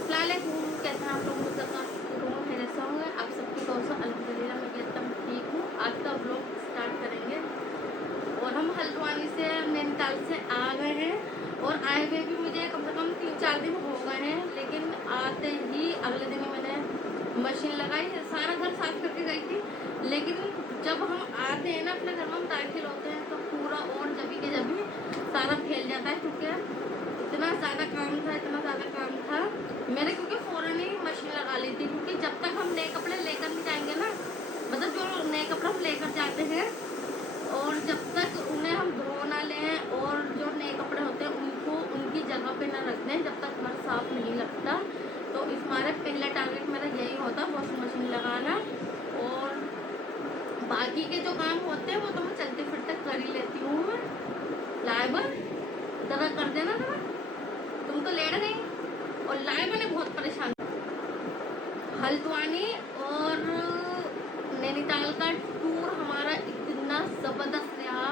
अस्सलाम वालेकुम, कैसे हैं आप लोग? मुझे मेरे से होंगे आप सबकी दुआ से अल्हम्दुलिल्लाह मैं भी एकदम ठीक हूँ। आज का व्लॉग स्टार्ट करेंगे और हम हल्द्वानी से नैनीताल से आ गए हैं और आए हुए भी मुझे कम से कम 3-4 दिन हो गए हैं, लेकिन आते ही अगले दिन ही मैंने मशीन लगाई, सारा घर साफ करके गई थी। लेकिन जब हम आते हैं ना अपने घर में, हम दाखिल होते हैं तो पूरा और जबी के जबी सारा फैल जाता है, क्योंकि इतना ज़्यादा काम था मैंने, क्योंकि फ़ौरन ही मशीन लगा ली थी। क्योंकि जब तक हम नए कपड़े लेकर नहीं जाएंगे ना, मतलब जो नए कपड़े हम लेकर जाते हैं और जब तक उन्हें हम धो ना लें और जो नए कपड़े होते हैं उनको उनकी जगह पे ना रख दें, जब तक घर साफ नहीं लगता। तो इस हमारे पहला टारगेट मेरा यही होता, वॉशिंग मशीन लगाना। और बाकी के जो काम होते हैं वो तो मैं चलते फिरते कर ही लेती हूँ। मैं लाइबर ज़रा कर देना ज़रा, तुम तो लेट गई। और लाइबर ने बहुत परेशान। हल्द्वानी और नैनीताल का टूर हमारा इतना ज़बरदस्त रहा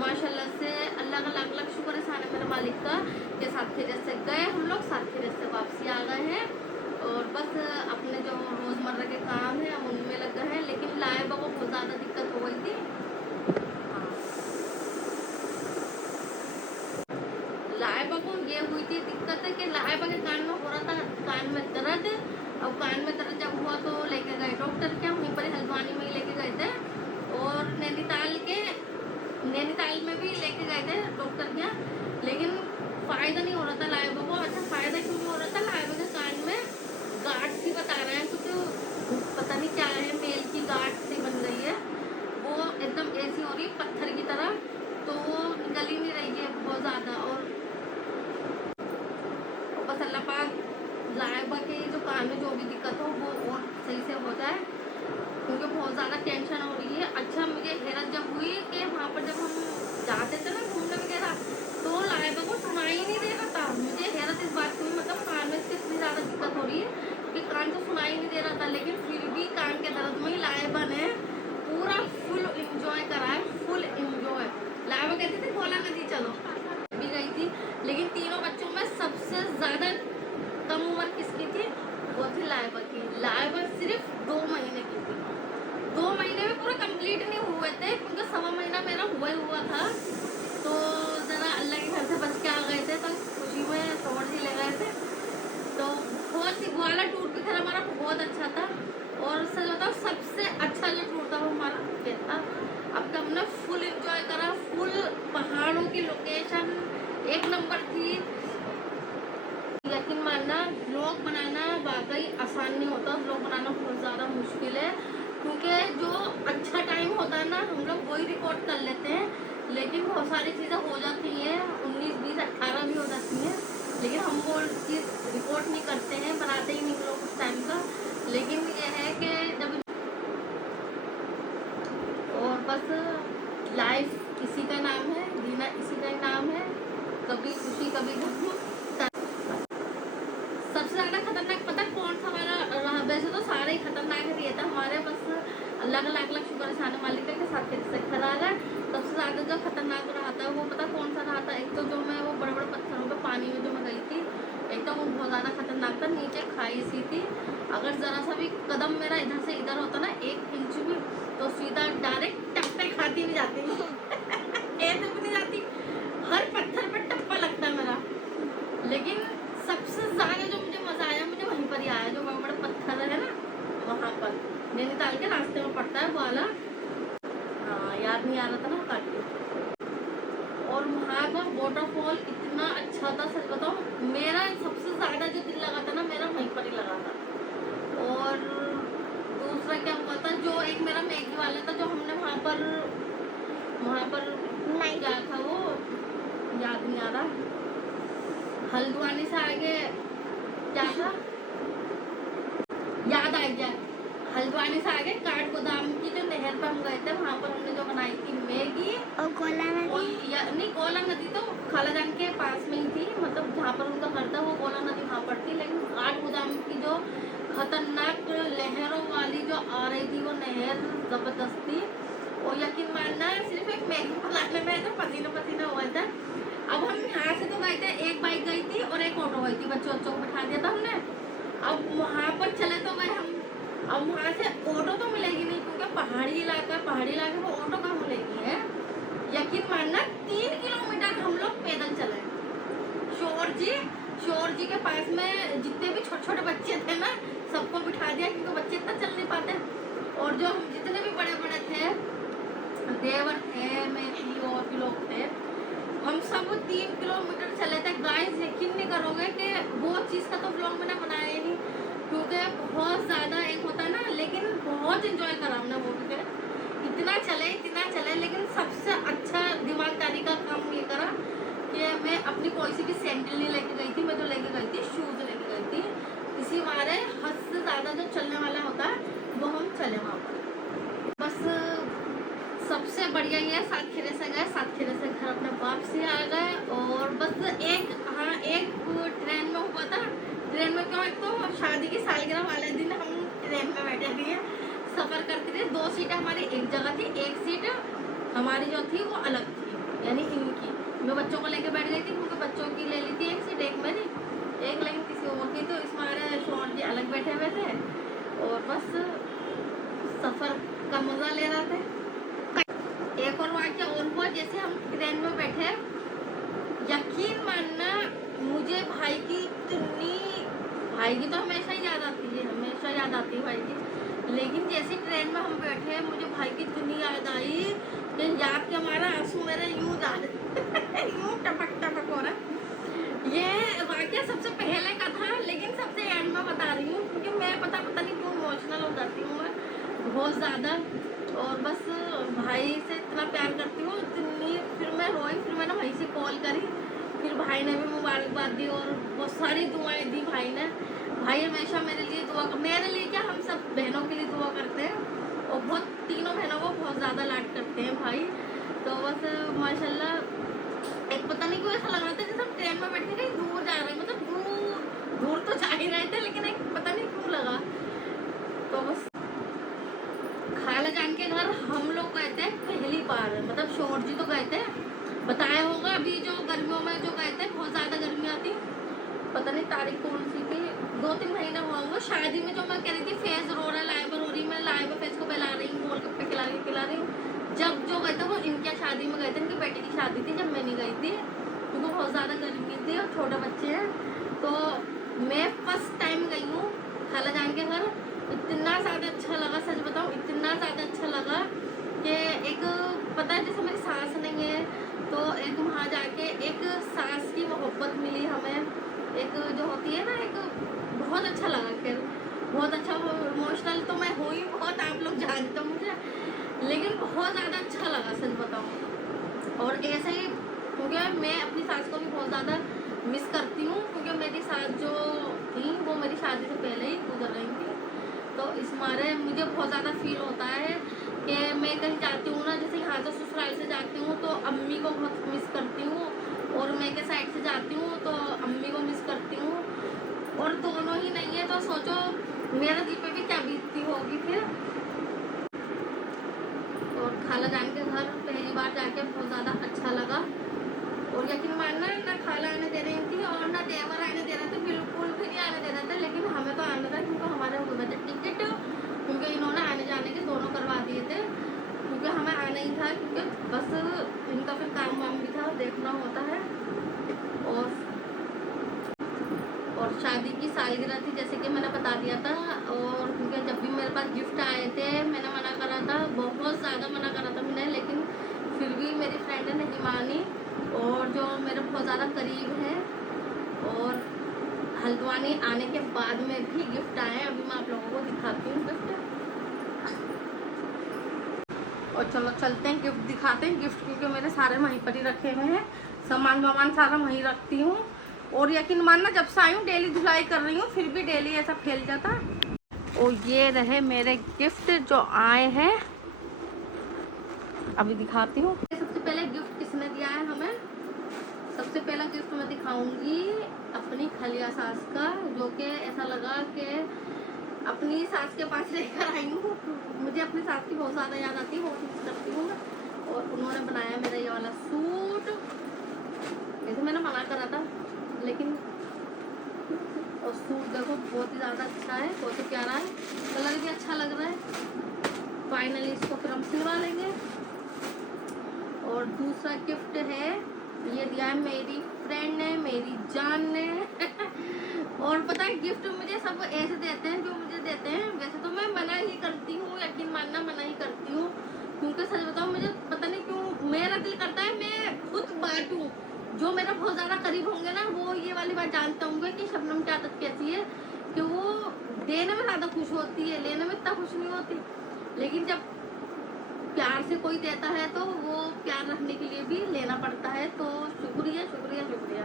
माशाल्लाह से। अल्लाह का लाख लाख शुक्र है सारे मेरे मालिक का कि साथ के जैसे गए हम लोग, साथ के जैसे वापसी आ गए हैं। और बस अपने जो रोज़मर्रा के काम हैं हम उनमें लग गए हैं। लेकिन लाइबा को बहुत ज़्यादा दिक्कत हो गई थी। लाइबा को ये हुई थी दिक्कत है कि लाइबा के कान में हो रहा था, कान में दर्द। अब कान में दर्द जब हुआ तो लेके गए डॉक्टर के, वहीं पर हल्द्वानी में ही लेके गए थे। और नैनीताल में भी लेके गए थे डॉक्टर के, लेकिन फ़ायदा नहीं हो रहा था लाइबा को। अच्छा, फ़ायदा क्यों नहीं हो रहा था? लाइबा के कान में गांठ सी बता रहे हैं, क्योंकि पता नहीं क्या है, मेल की गांठ सी बन गई है, वो एकदम ऐसी हो रही है पत्थर की तरह, तो वो निकल ही नहीं रही है बहुत ज़्यादा। और बस अल्लाह पाक लाइबा के जो कान में जो भी दिक्कत हो वो और सही से हो जाए, क्योंकि बहुत ज़्यादा टेंशन हो रही है। अच्छा, मुझे हैरत जब हुई कि वहाँ पर जब हम जाते थे ना घूमने वगैरह, तो लाइबा को सुनाई नहीं दे रहा था। मुझे हैरत इस बात की, मतलब कान में इसकी इतनी ज़्यादा दिक्कत हो रही है कि कान तो सुनाई नहीं दे रहा था, लेकिन फिर भी कान के दर्द में ही लाइबा ने पूरा फुल इंजॉय करा है, फुल इंजॉय। लाइबा कहती थी गोला नदी चलो, भी गई थी। लेकिन तीनों बच्चों में सबसे ज़्यादा कम उम्र किसकी थी? वो थी लाइबा की। लाइबा सिर्फ 2 महीने की थी। 2 महीने में पूरा कंप्लीट नहीं हुए थे, क्योंकि 1.25 महीना मेरा हुआ ही हुआ था। तो ज़रा अल्लाह के घर से बच के आ गए थे, तो इस खुशी में छोड़ ही ले गए थे। तो बहुत ही वाला टूर भी खैर हमारा बहुत अच्छा था। और सच बताओ सबसे अच्छा जो टूर था वो हमारा फुकेत था। अब तक हमने फुल इंजॉय करा, फुल पहाड़ों की लोकेशन एक नंबर थी। यकीन मानना, व्लॉग बनाना वाकई आसान नहीं होता, व्लॉग बनाना बहुत ज़्यादा मुश्किल है, क्योंकि जो अच्छा टाइम होता है ना हम लोग वही रिकॉर्ड कर लेते हैं, लेकिन बहुत सारी चीज़ें हो जाती हैं, 19, 20, 18 भी हो जाती हैं, लेकिन हम वो चीज़ रिकॉर्ड नहीं करते हैं, बनाते ही नहीं लोग उस टाइम का। लेकिन ये है कि जब और बस लाइफ इसी का नाम है, जीना इसी का नाम है, कभी खुशी कभी गम। सबसे ज़्यादा खतरनाक पता कौन सा वाला रहा? वैसे तो सारे ही खतरनाक रहे थे हमारे, बस अल्लाह का लाख लाख शुक्र है साने मालिक के साथ से खरा गया। सबसे ज़्यादा जो खतरनाक रहा था वो पता कौन सा रहा था? एक तो जो मैं वो बड़े बड़े पत्थरों पे पानी में जो मैं गई थी, एक तो वो बहुत ज़्यादा खतरनाक था। नीचे खाई सी थी, अगर ज़रा सा भी कदम मेरा इधर से इधर होता ना 1 इंच भी, तो सीधा डायरेक्ट टप्पे खाती नहीं जाती ऐसे भी नहीं जाती, हर पत्थर पर टप्पा लगता है मेरा। लेकिन सबसे ज़्यादा जो मुझे मज़ा आया, मुझे वहीं पर ही आया, जो बड़े बड़े पत्थर है ना वहाँ पर, नैनीताल के रास्ते में पड़ता है वो वाला, हाँ याद नहीं आ रहा था ना काट के। और वहाँ का वाटरफॉल इतना अच्छा था, सच बताऊँ मेरा सबसे ज़्यादा जो दिल लगा था ना मेरा वहीं पर ही लगा था। और दूसरा क्या हुआ था, जो एक मेरा मैगी वाला था जो हमने वहाँ पर क्या था वो याद नहीं आ रहा, हल्द्वानी से आगे क्या था याद आ गया, हल्द्वानी से आगे काठ गोदाम की जो नहर पर हम गए थे, वहाँ पर हमने जो बनाई थी मैगी। और गोला नदी नहीं, गोला नदी तो खालाजान के पास में ही थी, मतलब जहाँ पर उनका घर था वो गोला नदी वहाँ पर थी। लेकिन काठ गोदाम की जो खतरनाक लहरों वाली जो आ रही थी वो नहर जबरदस्त थी। और यकीन मानना सिर्फ एक मैगी बनाने में तो पसीना पसीना हुआ था। अब हम यहाँ से तो गए थे, एक बाइक गई थी और एक ऑटो गई थी, बच्चों को बिठा दिया था हमने। अब वहाँ से ऑटो तो मिलेगी नहीं क्योंकि पहाड़ी इलाके में ऑटो कहाँ मिलेगी है। यकीन मानना 3 किलोमीटर हम लोग पैदल चले। शोर जी के पास में जितने भी छोटे छोटे बच्चे थे ना, सबको बिठा दिया क्योंकि बच्चे इतना चल नहीं पाते। और जो हम जितने भी बड़े बड़े थे, देवर थे, मैं थी और भी लोग थे, हम सब 3 किलोमीटर चले थे। गाइस यकीन नहीं करोगे कि वो चीज़ का तो ब्लॉग मैंने बनाया ही नहीं क्योंकि बहुत ज़्यादा एक होता है ना, लेकिन बहुत इंजॉय करा हमने वो भी। इतना चले लेकिन सबसे अच्छा दिमागदारी का काम ये करा कि मैं अपनी कोई सी भी सैंडल नहीं लेके गई थी। मैं तो लेके गई थी शूज़ लेके गई थी। इसी मारे हद से ज़्यादा जो चलने वाला होता है वो हम चले वहाँ पर। बस सबसे बढ़िया ये सातखेरे से गए, सातखेरे से घर अपने वापसी आ गए। और बस एक ट्रेन में हुआ था। ट्रेन में क्यों, एक तो शादी की सालगिरह वाले दिन हम ट्रेन में बैठे थे, सफ़र करते थे। 2 सीटें हमारी एक जगह थी, एक सीट हमारी जो थी वो अलग थी, यानी इनकी। मैं बच्चों को लेके बैठ गई थी क्योंकि बच्चों की ले ली थी एक सीट, एक मेरी, एक लेकिन किसी और की। तो इस मारे शोर जी अलग बैठे हुए थे और बस सफ़र का मज़ा ले रहे थे। एक और वाक्य और हुआ, जैसे हम ट्रेन में बैठे, यकीन मानना मुझे भाई की तो हमेशा ही याद आती है, हमेशा याद आती है भाई की। लेकिन जैसे ट्रेन में हम बैठे, मुझे भाई की इतनी याद आई कि याद के हमारा आंसू मेरे यूं जा रहे यूं टपक हो रहा। ये वाक्य सबसे पहले का था लेकिन सबसे एंड में बता रही हूँ क्योंकि मैं पता नहीं क्यों इमोशनल हो जाती हूँ मैं बहुत ज़्यादा। और बस भाई से इतना प्यार करती हूँ इतनी। फिर मैं रोई, फिर मैंने भाई से कॉल करी, फिर भाई ने भी मुबारकबाद दी और बहुत सारी दुआएं दी भाई ने। भाई हमेशा मेरे लिए मेरे लिए क्या, हम सब बहनों के लिए दुआ करते हैं और बहुत तीनों बहनों को बहुत ज़्यादा लाड करते हैं भाई। तो बस माशाल्लाह, एक पता नहीं क्यों ऐसा लग रहा था जैसे हम ट्रेन में बैठ के कहीं दूर जा रहे हैं, मतलब दूर तो जा ही रहे थे लेकिन एक पता नहीं क्यों लगा। तो बस खाला जान के घर हम लोग गए थे पहली बार, मतलब शोर जी तो गए थे, बताया होगा। अभी जो गर्मियों में जो गए थे, बहुत ज़्यादा गर्मियाँ थी, पता नहीं तारीख कौन सी थी, 2-3 महीने हुआ होगा। शादी में जो मैं कह रही थी फेस रो रहा है, लाइबर हो रही, मैं लाइबर फेस को पिला रही हूँ, गोलगप्पे खिला रही हूँ। जब जो गए थे वो इनकी शादी में गए थे, इनकी बेटी की शादी थी, जब मैं नहीं गई थी क्योंकि बहुत ज़्यादा गर्मी थी और छोटे बच्चे हैं। तो मैं फर्स्ट टाइम गई हूँ खाला जान के घर। इतना ज़्यादा अच्छा लगा, सच बताऊँ इतना ज़्यादा अच्छा लगा कि एक पता है जैसे मेरी सास नहीं है तो एक वहाँ जाके एक सास की मोहब्बत मिली हमें, एक जो होती है ना, एक बहुत अच्छा लगा। फिर बहुत अच्छा, इमोशनल तो मैं हुई बहुत, आप लोग जानते हो मुझे, लेकिन बहुत ज़्यादा अच्छा लगा सच बताऊँ। और ऐसे ही क्योंकि मैं अपनी सास को भी बहुत ज़्यादा मिस करती हूँ क्योंकि मेरी सास जो थी वो मेरी शादी से पहले ही गुजर रही थी। तो इस मारे मुझे बहुत ज़्यादा फील होता है कि मैं कहीं जाती हूँ ना, जैसे यहाँ से ससुराल से जाती हूँ तो अम्मी को बहुत मिस करती हूँ और मैं के साइड से जाती हूँ तो अम्मी को मिस करती हूँ, और दोनों ही नहीं है तो सोचो मेरे दिल पे भी क्या बीतती होगी फिर। और खाला जान के घर पहली बार जाके बहुत ज़्यादा अच्छा लगा। और यकीन मानना ना खाला आने दे रही थी और ना देवर आने दे रहे थे, बिल्कुल भी नहीं आने दे रहे थे, लेकिन हमें तो आने था क्योंकि हमारे हो गए थे टिकट, क्योंकि इन्होंने आने जाने के दोनों करवा दिए थे क्योंकि हमें आना ही था क्योंकि बस इनका फिर काम वाम भी था देखना होता है। और शादी की सालगिरह थी जैसे कि मैंने बता दिया था। और क्योंकि जब भी मेरे पास गिफ्ट आए थे मैंने मना करा था, बहुत ज़्यादा मना करा था मैंने, लेकिन फिर भी मेरी फ्रेंड ने नहीं मानी और जो मेरे बहुत ज़्यादा करीब है। और हल्द्वानी आने के बाद में भी गिफ्ट आए, अभी मैं आप लोगों को दिखाती हूँ गिफ्ट। और चलो चलते हैं गिफ्ट दिखाते हैं। गिफ्ट क्योंकि मेरे सारे वहीं पर ही रखे हुए हैं, सामान वामान सारा वहीं रखती हूँ। और यकीन मानना जब से आई हूँ डेली धुलाई कर रही हूँ फिर भी डेली ऐसा फैल जाता। और ये रहे मेरे गिफ्ट जो आए हैं, अभी दिखाती हूँ। सबसे पहले गिफ्ट किसने दिया है हमें, सबसे पहला गिफ्ट मैं दिखाऊंगी अपनी खलिया सास का, जो कि ऐसा लगा कि अपनी सास के पास लेकर आई हूँ। मुझे अपनी सास की बहुत ज़्यादा याद आती है, बहुत मिस करती हूँ। और उन्होंने बनाया मेरा ये वाला सूट, जैसे मैंने मना करा था लेकिन, और सूट देखो बहुत ही ज़्यादा अच्छा है, बहुत ही प्यारा है, कलर भी अच्छा लग रहा है। फाइनली इसको फिर हम सिलवा लेंगे। और दूसरा गिफ्ट है, ये दिया है मेरी फ्रेंड ने, मेरी जान ने और पता है गिफ्ट मुझे सब ऐसे देते हैं जो मुझे देते हैं। वैसे तो मैं मना ही करती हूँ, यकीन मानना मना ही करती हूँ, क्योंकि सच बताऊँ मुझे पता नहीं क्यों मेरा दिल करता है मैं खुद बांटूँ। जो मेरा बहुत ज़्यादा करीब होंगे ना वो ये वाली बात जानते होंगे कि शबनम की आदत कैसी है कि वो देने में ज़्यादा खुश होती है, लेने में इतना खुश नहीं होती। लेकिन जब प्यार से कोई देता है तो वो प्यार रखने के लिए भी लेना पड़ता है। तो शुक्रिया शुक्रिया शुक्रिया।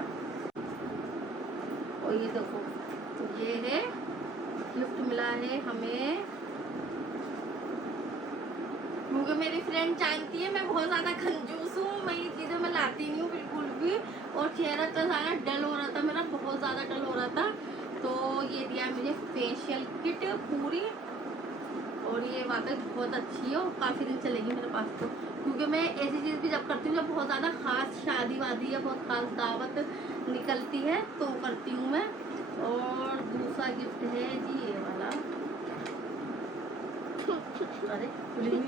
और ये देखो ये है गिफ्ट मिला है हमें, क्योंकि मेरी फ्रेंड जानती है मैं बहुत ज़्यादा कंजूस हूँ, मैं ये चीज़ें मैं लाती नहीं हूँ बिल्कुल भी। और चेहरा तो ज़्यादा डल हो रहा था मेरा, बहुत ज़्यादा डल हो रहा था। तो ये दिया मुझे फेशियल किट पूरी, और ये वाकई बहुत अच्छी है और काफ़ी दिन चलेगी मेरे पास तो, क्योंकि मैं ऐसी चीज़ भी जब करती हूँ जब बहुत ज़्यादा ख़ास शादी वादी या बहुत ख़ास दावत निकलती है तो करती हूँ मैं। और दूसरा गिफ्ट है जी ये वाला, अरे ये,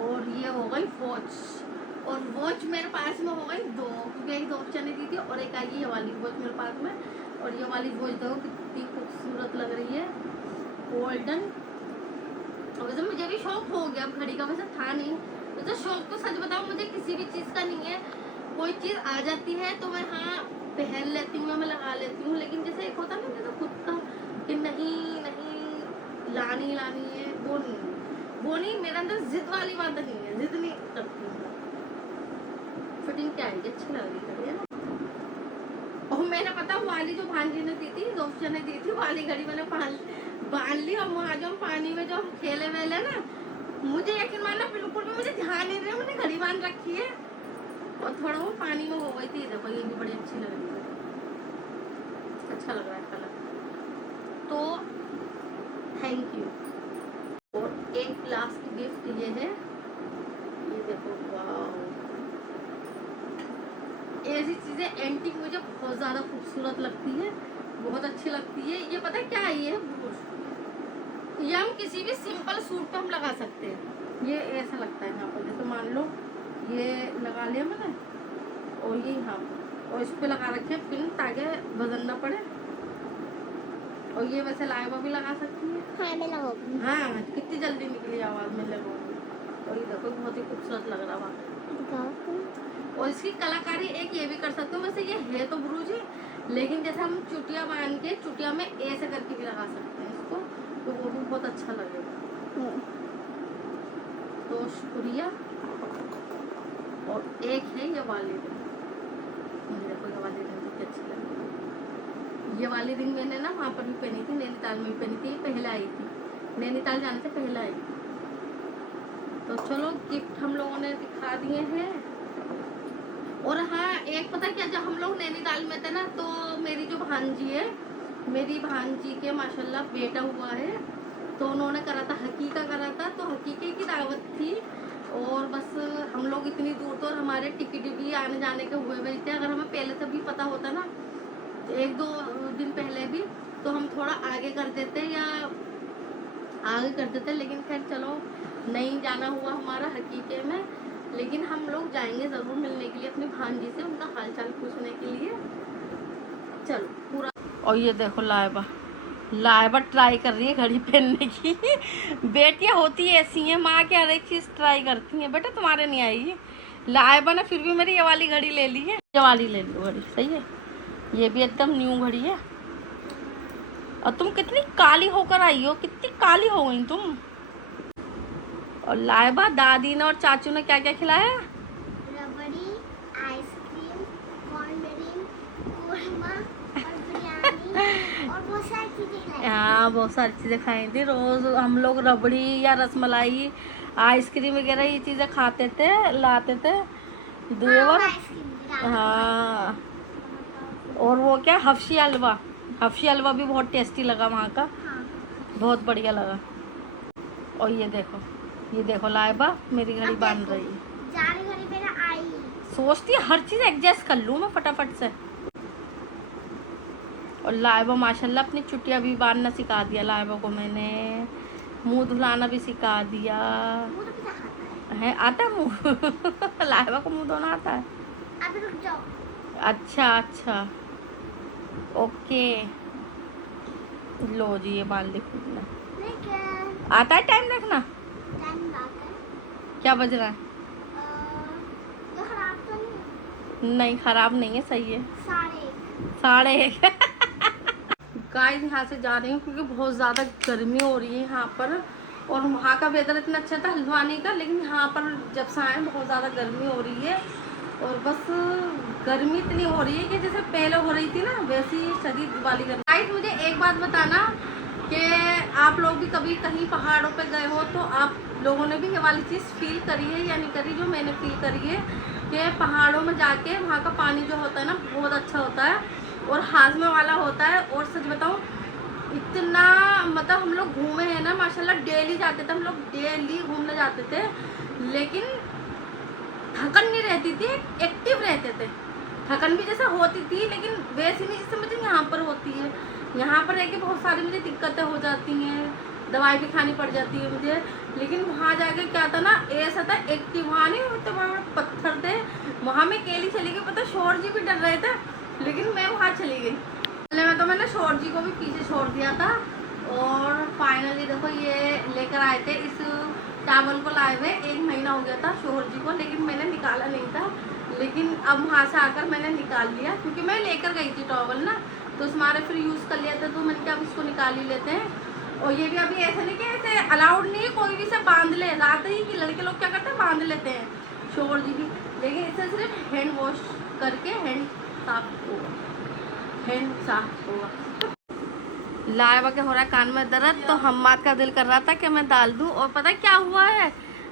और ये हो गई वॉच, और वॉच मेरे पास में हो गई दो, क्योंकि एक दोस्त ने दी थी और एक आई ये वाली वॉच मेरे पास में। और ये वाली वॉच देखो कितनी खूबसूरत लग रही है, गोल्डन। और वैसे मुझे भी शौक हो गया अब घड़ी का, वैसे था नहीं वैसे शौक तो सच बताऊँ मुझे किसी भी चीज़ का नहीं है। कोई चीज़ आ जाती है तो मैं हाँ पहन लेती हूँ, मैं लगा लेती हूँ, लेकिन जैसे एक होता ना जैसे खुद का कि नहीं नहीं लानी लानी है, वो नहीं मेरे अंदर जिद वाली बात नहीं है, जिद नहीं करती हूँ। फिटिंग क्या है अच्छी लग रही है ना। और मैंने पता वाली जो भांजी ने दी थी, दोस्त ने दी थी वाली घड़ी मैंने बांध ली। और वहाँ जो हम पानी में जो हम खेले वेले ना, मुझे यकीन मानना बिल्कुल भी मुझे ध्यान नहीं रहा मैंने घड़ी बांध रखी है और थोड़ा वो पानी में हो गई थी। देखो ये भी बड़ी अच्छी लग रही है, अच्छा लग रहा है कलर, तो थैंक यू। और एक लास्ट गिफ्ट ये है, ये देखो वाह, ऐसी चीजें एंटीक मुझे बहुत ज्यादा खूबसूरत लगती है, बहुत अच्छी लगती है। ये पता है क्या है, ये ब्रूश, ये हम किसी भी सिंपल सूट पे हम लगा सकते हैं। ये ऐसा लगता है यहाँ पर, जैसे मान लो ये लगा लिया मैंने और ये यहाँ पर, और इस पे लगा रखे पिन ताकि वजन ना पड़े। और ये वैसे लाइबा भी लगा सकती है। हाँ मैं लगाऊंगी। हाँ कितनी जल्दी निकली आवाज में लगाऊंगी। और ये देखो बहुत ही खूबसूरत लग रहा है। और इसकी कलाकारी एक ये भी कर सकते हो, वैसे ये है तो ब्रूज ही, लेकिन जैसे हम चुटिया बांध के चुटिया में ऐसे करके भी लगा सकते हैं इसको, तो वो भी बहुत अच्छा लगेगा। तो शुक्रिया। और एक है ये वाली रिंग, देखो ये वाली रिंग कितनी अच्छी लग रही है। ये वाली रिंग मैंने ना वहाँ पर भी पहनी थी, नैनीताल में भी पहनी थी, पहले आई थी, नैनीताल जाने से पहले आई थी। तो चलो गिफ्ट हम लोगों ने दिखा दिए हैं। और हाँ एक पता क्या, जब हम लोग नैनीताल में थे ना तो मेरी जो भांजी है, मेरी भांजी के माशाल्लाह बेटा हुआ है, तो उन्होंने करा था, हकीका करा था, तो हकीके की दावत थी। और बस हम लोग इतनी दूर तो, और हमारे टिकट भी आने जाने के हुए हुए थे। अगर हमें पहले से भी पता होता ना, एक दो दिन पहले भी, तो हम थोड़ा आगे कर देते या आगे कर देते, लेकिन खैर चलो नहीं जाना हुआ हमारा हकीके में। लेकिन हम लोग जाएंगे ज़रूर मिलने के लिए अपनी भांजी से, उनका हालचाल पूछने के लिए। चलो पूरा। और ये देखो लाइबा, लाइबा ट्राई कर रही है घड़ी पहनने की। बेटियां होती है ऐसी हैं, माँ के हर एक चीज़ ट्राई करती हैं। बेटा तुम्हारे नहीं आएगी। लाइबा ने फिर भी मेरी ये वाली घड़ी ले ली है, ये वाली ले लो घड़ी, सही है, ये भी एकदम न्यू घड़ी है। और तुम कितनी काली होकर आई हो, कितनी काली हो गई तुम। और लाइबा दादी ने और चाचू ने क्या क्या खिलाया? रबड़ी, आइसक्रीम, कॉर्न रिंग, कोरमा और बिरयानी और बहुत सारी चीजें खाई। हाँ बहुत सारी चीज़ें खाई थी। रोज़ हम लोग रबड़ी या रसमलाई, आइसक्रीम वगैरह ये चीज़ें खाते थे, लाते थे देवर। हाँ और वो क्या हफ्शी हलवा, हफ्शी हलवा भी बहुत टेस्टी लगा वहाँ का, बहुत बढ़िया लगा। और ये देखो लाइबा मेरी घड़ी बांध रही है। जाने घड़ी मेरा आई। सोचती है हर चीज़ एडजस्ट कर लूँ मैं फटाफट से। और लाइबा माशाल्लाह अपनी चुटिया भी बांधना सिखा दिया लाइबा को मैंने, मुंह धुलाना भी सिखा दिया मुंह तो कितना खाता है। आता है मुंह लाइबा को मुंह धोना आता है। अभी रुक जाओ। अच्छा अच्छा ओके, लो जी ये बाल देखो ना। लेकिन आता है टाइम देखना? टाइम आता है। क्या बज रहा है? ये खराब तो नहीं? नहीं खराब नहीं है, सही है। 1:30। गाइस यहाँ से जा रही हूँ क्योंकि बहुत ज़्यादा गर्मी हो रही है यहाँ पर, और वहाँ का वेदर इतना अच्छा था हल्द्वानी का, लेकिन यहाँ पर जब से आए बहुत ज़्यादा गर्मी हो रही है। और बस गर्मी इतनी हो रही है कि जैसे पहले हो रही थी ना वैसी शदीद वाली गर्मी। गाइस मुझे एक बात बताना कि आप लोग भी कभी कहीं पहाड़ों पे गए हो तो आप लोगों ने भी ये वाली चीज़ फील करी है या नहीं करी जो मैंने फील करी है कि पहाड़ों में जाके वहाँ का पानी जो होता है ना बहुत अच्छा होता है और हाजमे वाला होता है। और सच बताऊँ इतना मतलब हम लोग घूमे हैं ना माशाल्लाह, डेली जाते थे हम लोग, डेली घूमने जाते थे, लेकिन थकन नहीं रहती थी, एक्टिव रहते थे। थकन भी जैसे होती थी लेकिन वैसी नहीं जैसे मुझे यहाँ पर होती है। यहाँ पर रह के बहुत सारी मुझे दिक्कतें हो जाती हैं, दवाई भी खानी पड़ जाती है मुझे, लेकिन वहाँ जाके क्या था ना ऐसा था एक्टिव, वहाँ नहीं होते बड़े बड़े पत्थर थे, वहाँ मैं अकेली चली गई। पता शोर जी भी डर रहे थे लेकिन मैं वहाँ चली गई। पहले में तो मैंने शोर जी को भी पीछे छोड़ दिया था। और फाइनली देखो ये लेकर आए थे, इस चावल को लाए हुए 1 महीना हो गया था शोहर जी को, लेकिन मैंने निकाला नहीं था। लेकिन अब वहाँ से आकर मैंने निकाल लिया क्योंकि मैं लेकर गई थी टॉवल ना, तो हमारे फिर यूज़ कर लिया था, तो मैंने कहा अब इसको निकाल ही लेते हैं। और ये भी अभी ऐसा नहीं कि ऐसे अलाउड नहीं है कोई भी से बांध ले, रात ही कि लड़के लोग क्या करते हैं बांध लेते हैं शोहर जी भी, लेकिन इसे सिर्फ हैंड वॉश करके हैंड साफ होगा। लाइबा के हो रहा है कान में दर्द, तो हम्माद का दिल कर रहा था कि मैं डाल दूं। और पता है क्या हुआ है,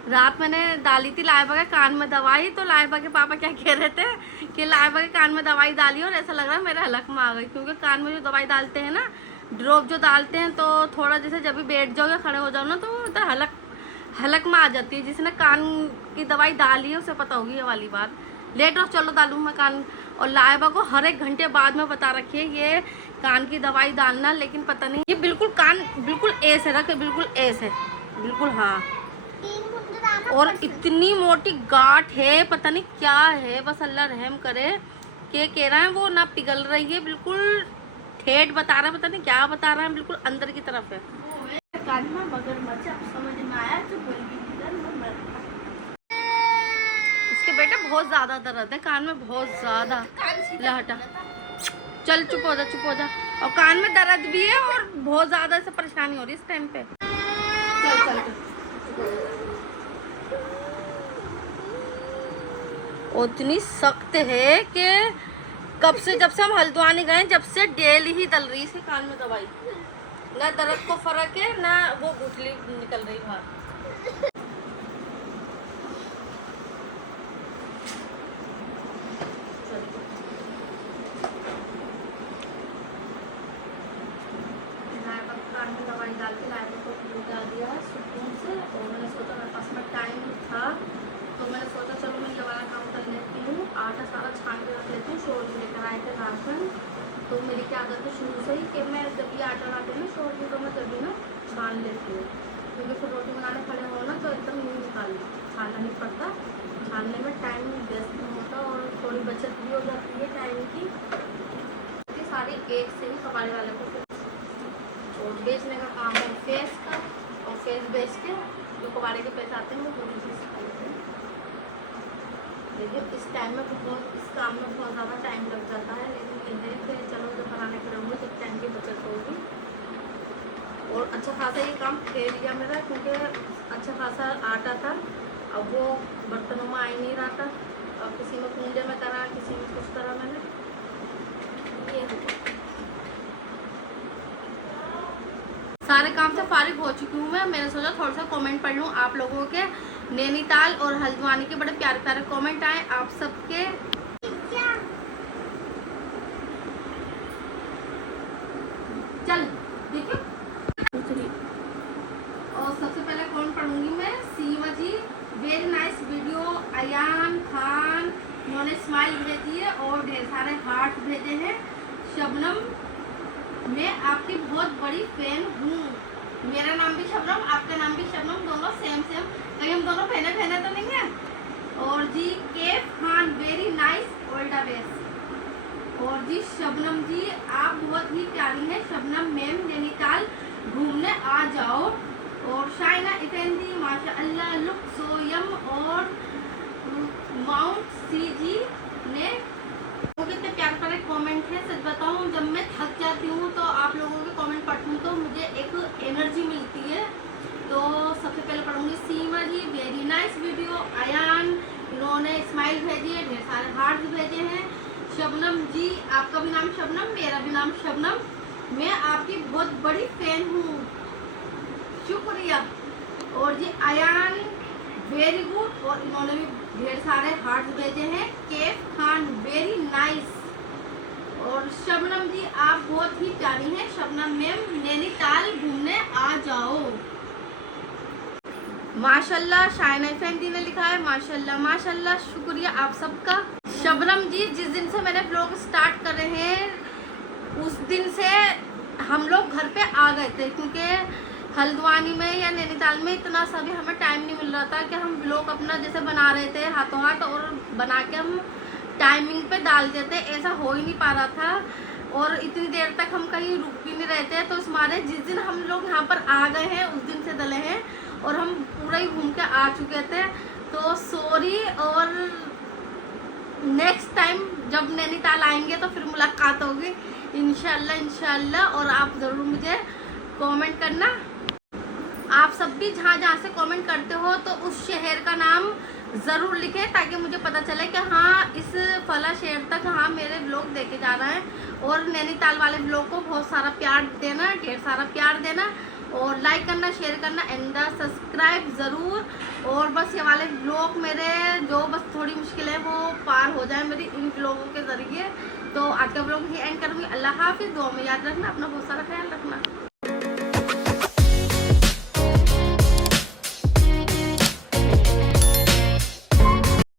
रात मैंने डाली थी लाइबा के कान में दवाई, तो लाइबा के पापा क्या कह रहे थे कि लाइबा के कान में दवाई डाली और ऐसा लग रहा है मेरे हलक में आ गई, क्योंकि कान में जो दवाई डालते हैं ना, ड्रॉप जो डालते हैं, तो थोड़ा जैसे जब भी बैठ जाओ या खड़े हो जाओ ना तो इधर हलक में आ जाती है। जिसने कान की दवाई डाली है उसे पता होगी ये वाली बात। लेट रहो, चलो डालूँ मैं कान। और लाइबा को हर 1 घंटे बाद में बता रखी है ये कान की दवाई डालना, लेकिन पता नहीं ये बिल्कुल कान बिल्कुल ऐसे रखे, बिल्कुल ऐसे बिल्कुल, हाँ। और इतनी मोटी गांठ है, पता नहीं क्या है, बस अल्लाह रहम करे। के कह रहा है वो ना पिघल रही है, बिल्कुल ठेठ बता रहा है, पता नहीं क्या बता रहा है, बिल्कुल अंदर की तरफ है। कान में मगरमच्छ, अब समझ में आया तो इसके बेटा बहुत ज्यादा दर्द है कान में, बहुत ज्यादा। लहटा, चल चुप हो जा, चुप हो जा। और कान में दर्द भी है और बहुत ज्यादा से परेशानी हो रही है इस टाइम पे। चल चल चल। उतनी सख्त है कि जब से हम हल्द्वानी गए, जब से डेली ही डल रही है कान में दवाई, ना दर्द को फर्क है ना वो गुठली निकल रही बाहर। दवाई डाल के लाइबा को लगा दिया सुकून से। और मैंने सोचा मेरे पास में टाइम था तो मैंने सोचा चलो मैं ये वाला काम कर लेती हूँ, आटा सारा छान के रख लेती हूँ। शोर जी लेकर आए थे राशन, तो मेरी क्या आदत है शुरू से ही कि मैं जब भी आटा लाती हूँ शोर जी तो मैं तभी ना छान लेती हूँ, क्योंकि फिर रोटी बनाने खड़े हो ना तो एकदम नहीं छानना नहीं पड़ता, छानने में टाइम वेस्ट नहीं होता और थोड़ी बचत भी हो जाती है टाइम की। सारी एक से ही कबाड़ी वाले को और बेचने का काम है फेस का, और फेस बेच के जो कबाड़े के पैसे आते हैं वो पूरी चीज़ खाते हैं। लेकिन इस टाइम में इस काम में बहुत ज़्यादा टाइम लग जाता है, लेकिन ये है कि चलो जब बनाने के रहूँगी तो टाइम की बचत होगी। और अच्छा खासा ये काम फेल गया मेरा, क्योंकि अच्छा खासा आटा था, अब वो बर्तनों में आ ही नहीं रहा था। अब किसी में कूंडे में करा, किसी में कुछ करा मैंने, ये सारे काम से फारिग हो चुकी हूँ मैं। मैंने सोचा थोड़ा सा कमेंट पढ़ लूँ आप लोगों के। नैनीताल और हल्द्वानी के बड़े प्यारे प्यारे कमेंट आए आप सबके। चल देखिए, और सबसे पहले कौन पढ़ूंगी मैं, Seema ji, very nice video. Ayaan Khan उन्होंने स्माइल भेजी है और ढेर सारे हार्ट भेजे हैं। शबनम मैं आपकी बहुत बड़ी फैन हूँ। मेरा नाम भी शबनम, आपका नाम भी शबनम, दोनों सेम सेम। कहीं हम दोनों बहने बहने तो नहीं है। और जी Kaif Khan very nice all the best. और जी शबनम जी आप बहुत ही प्यारी हैं। शबनम मैम नैनीताल घूमने आ जाओ। और शाइना इफेंदी माशाअल्लाह लुक सो यम। और माउंट सी जी ने कितने प्यार पर एक कमेंट है। सच बताऊं जब मैं थक जाती हूँ तो आप लोगों के कमेंट पढ़ती हूँ तो मुझे एक एनर्जी मिलती है। तो सबसे पहले पढ़ूंगी सीमा ji very nice video. Ayan इन्होंने स्माइल भेजी है, ढेर सारे हार्ट भेजे हैं। शबनम जी आपका भी नाम शबनम, मेरा भी नाम शबनम, मैं आपकी बहुत बड़ी फैन हूँ, शुक्रिया। और जी अयान वेरी गुड, और इन्होंने भी ढेर सारे हार्ट भेजे हैं। केफ खान वेरी नाइस। और शबनम जी आप बहुत ही प्यारी हैं। शबनम मैम नैनीताल घूमने आ जाओ। माशाल्लाह शाइना इफेंदी ने लिखा है माशाल्लाह माशाल्लाह, शुक्रिया आप सबका। शबनम जी जिस दिन से मैंने ब्लॉग स्टार्ट कर रहे हैं उस दिन से हम लोग घर पे आ गए थे, क्योंकि हल्द्वानी में या नैनीताल में इतना सभी हमें टाइम नहीं मिल रहा था कि हम ब्लॉग अपना जैसे बना रहे थे हाथों हाथ और बना के हम टाइमिंग पे डालते थे, ऐसा हो ही नहीं पा रहा था। और इतनी देर तक हम कहीं रुक भी नहीं रहे थे। तो इस मारे जिस दिन हम लोग यहाँ पर आ गए हैं उस दिन से डले हैं और हम पूरा ही घूम के आ चुके थे। तो सॉरी, और नेक्स्ट टाइम जब नैनीताल आएंगे तो फिर मुलाकात होगी इंशाल्लाह इंशाल्लाह। और आप ज़रूर मुझे कमेंट करना। आप सब भी जहाँ जहाँ से कमेंट करते हो तो उस शहर का नाम ज़रूर लिखें ताकि मुझे पता चले कि हाँ इस फला शहर तक हाँ मेरे ब्लॉग देखे जा रहे हैं। और नैनीताल वाले ब्लॉग को बहुत सारा प्यार देना, ढेर सारा प्यार देना, और लाइक करना, शेयर करना एंड सब्सक्राइब ज़रूर। और बस ये वाले ब्लॉग मेरे जो बस थोड़ी मुश्किल है वो पार हो जाए मेरी इन ब्लॉगों के ज़रिए। तो आज का ब्लॉग ही एंड करूँगी। अल्लाह हाफिज़। दुआ में याद रखना, अपना बहुत सारा ख्याल रखना।